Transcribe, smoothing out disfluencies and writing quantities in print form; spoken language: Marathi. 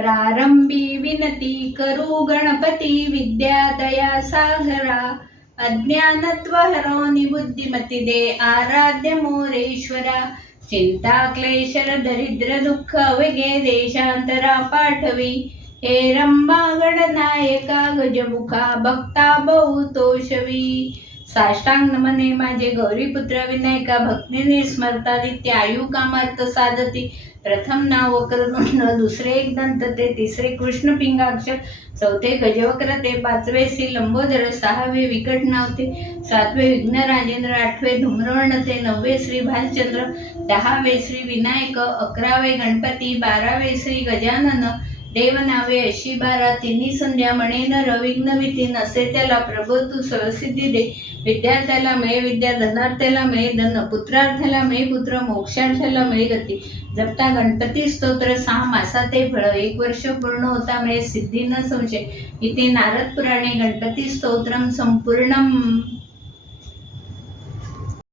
प्रारंभी विनती करू गणपती विद्या दया सागरा अज्ञानत्व हरवणी बुद्धिमती दे आराध्य मोरेश्वरा चिंता क्लेशर दरिद्र दुःख अवघे देशांतरा पाठवी हे रंबा गणनायका गजमुखा भक्ता बहुतोषवी साष्टांग नमने माझे गौरीपुत्र विनायका भक्तीने स्मरता नित्य आयु कामार्थ साधती प्रथम नाव वक्रतुंड दुसरे एक दंत ते तिसरे कृष्ण पिंगाक्षर चौथे गजवक्र ते पाचवे श्री लंबोदर सहावे विकट नाव ते सातवे विघ्न राजेंद्र आठवे धूम्रवर्ण ते नववे श्री भालचंद्र दहावे श्री विनायक अकरावे गणपती बारावे श्री गजानन देव नावे अशी बारा तिन्ही संध्या म्हणेन रविघ्न भीती नसे त्याला प्रभू तू सर्वसिद्धी दे विद्यार्थ्याला मिळे विद्या धनार्थ्याला मिळे धन पुत्रार्थ्याला मिळे पुत्र मोक्षार्थ्याला मिळे गती जपता गणपती स्तोत्र 6 मासाते फळ 1 वर्ष पूर्ण होता मिळे सिद्धी न संशय इथे नारद पुराणे गणपती स्तोत्रम संपूर्णम